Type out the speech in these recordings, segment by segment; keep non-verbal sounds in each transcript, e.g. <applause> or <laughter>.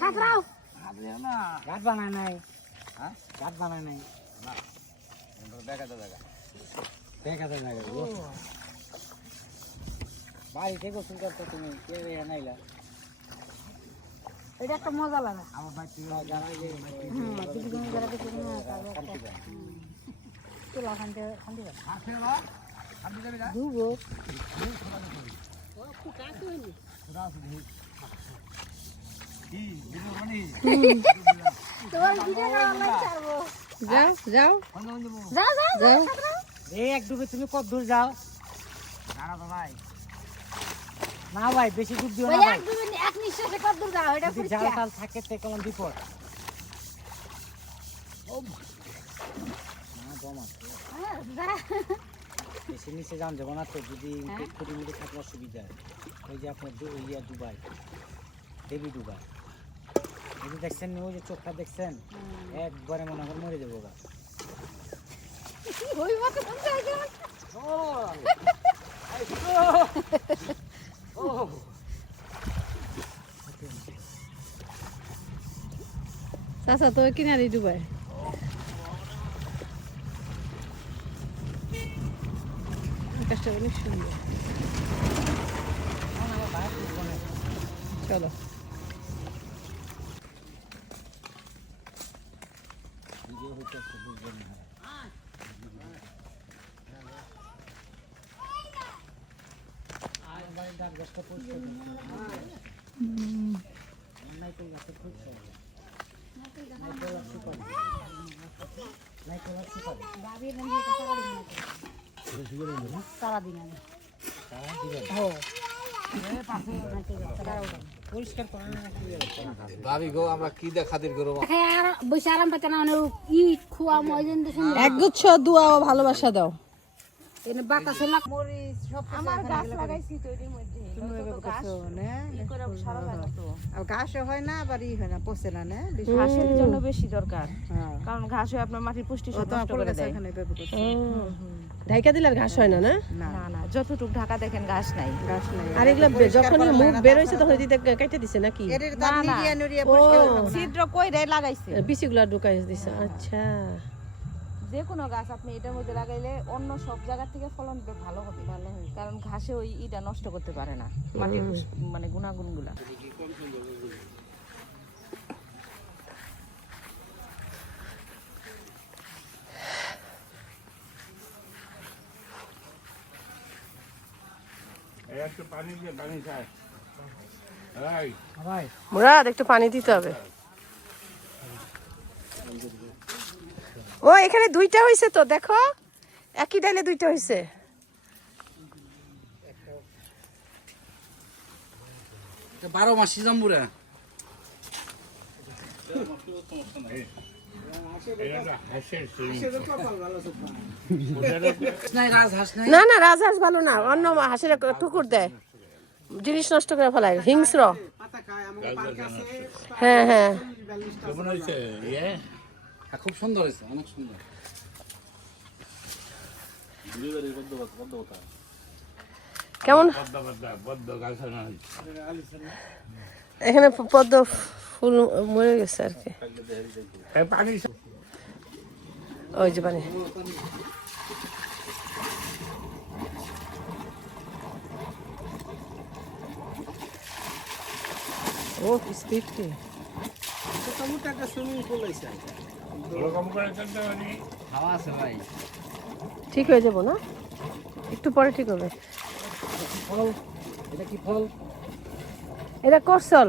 সাঁতরাও। ঘাট বানায় নাই। হ্যাঁ? ঘাট বানায় নাই। দেখা তো দেখা দেখা যায় না বাড়িতে গোসল করতে তুমি কে নাইলা? এটা একটা মজা লাগা। আমার ভাই তুই যারা চলো খানতে খানতে ধুবো। যাও যাও যাও যাও যাও এই এক তুমি কত দূর যাও ভাই না ভাই বেশি দূর দিও যাও থাকে তে বিপদ না, দম। বেশি নিচে যান যাব যদি কুড়ি মিনিট থাকলে অসুবিধা। ওই যে আপনার দুবাই দেবী দুবাই এই যে দেখছেন ওই যে চোখটা দেখছেন? একবারে মনে করেন মরে যাব গা? <laughs> চাচা তো কিনারি ডুবাই আকাশটা অনেক সুন্দর। চলো। সারাদিন আমি তারা দিবেন। ও পরিষ্কার করেন না কি ব্যাপার? ভাবি গো আমরা কি দেখাদির করব? হ্যাঁ আর বসে আরাম পাতে না অনেক ইট খুয়া ময়দান তো শুনে একগুচ্ছ দোয়া ও ভালোবাসা দাও। এনে বাতাসে লাগ আমার গাছ লাগাইছি তো এটির মধ্যে আর ঘাসও হয় না আবার ই হয় না পচে না না ঘাসের জন্য বেশি দরকার। কারণ ঘাস হয়ে আপনার মাটির পুষ্টি নষ্ট করে দেয়। ঢাইকা দিলে আর ঘাস হয় না না? না। না যতটুক ঢাকা দেখেন ঘাস নাই। ঘাস নাই। আর এগুলো যখনই মুখ বের হয়েছে তখন দিতে কেটে দিছে নাকি? না না। ছিদ্র কই রে লাগাইছে বিচিগুলা ঢুকাই দিছে আচ্ছা। যে কোনো গাছ আপনি এটার মধ্যে লাগাইলে অন্য সব জায়গা থেকে ফলন ভালো হবে। ভালো হবে। কারণ ঘাসে ওই ইটা নষ্ট করতে পারে না মাটির মানে গুণাগুণ মুরাদ, একটু পানি দিতে হবে। ও, এখানে দুইটা হয়েছে তো, দেখো। একই ডাইলে দুইটা হয়েছে বারো মাসি জাম্বুরা না না রাজহাঁস ভালো না। অন্য হাঁসের টুকুর দেয়। জিনিস নষ্ট করে ফেলায় হিংস্র। হ্যাঁ হ্যাঁ। হ্যাঁ, খুব সুন্দর হয়েছে অনেক সুন্দর। কেমন? এখানে পদ্ম ফুল মরে গেছে আর কি। ওই যে পানি। ও স্পিড কি আছে ঠিক হয়ে যাব না? একটু পরে ঠিক হবে। এটা কি ফল? এটা করছল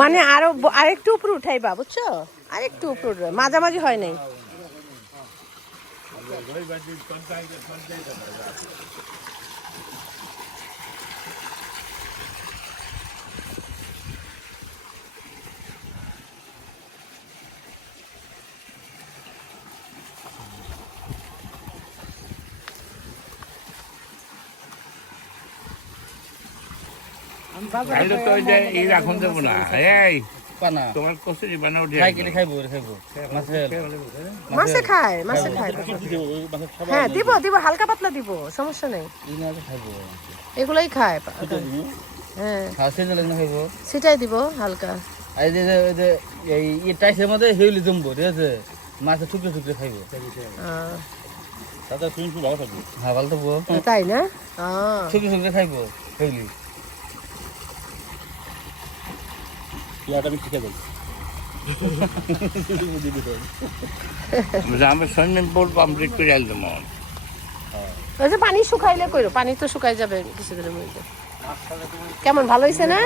মানে আরও আরেকটু উপরে উঠাই বা বুঝছ? আরেকটু উপরে মাঝামাঝি হয় নাই। তাহলে তো ওই যে এই রাখুন দেবো না। এই পানা। তোমার কচুরি বানাও দিয়ে। খাই গেলে খাইবো খাইবো। মাছে খায় মাছে খায় হ্যাঁ দিব দিব হালকা পাতলা দিব সমস্যা নেই। এগুলোই খায় হ্যাঁ। হ্যাঁ সেই জন্য খাইবো? সেটাই দিব হালকা। এই যে এই যে এই ই টাইসের মধ্যে হেউলি জমবো ঠিক আছে? মাছের টুকরে টুকরে খাইবো। তাতে তুমি ভালো থাকব হ্যাঁ ভালো থাকব। তাই না? টুকরে টুকরে খাইবো হেউলি। ইয়াটা আমি শিখে দেবো। আমি সুইমিং পুল কমপ্লিট করে একদম ওই যে পানি শুকাইলে কইরো? পানি তো শুকাই যাবে কিছুদিনের মধ্যে। কেমন ভালো হয়েছে না?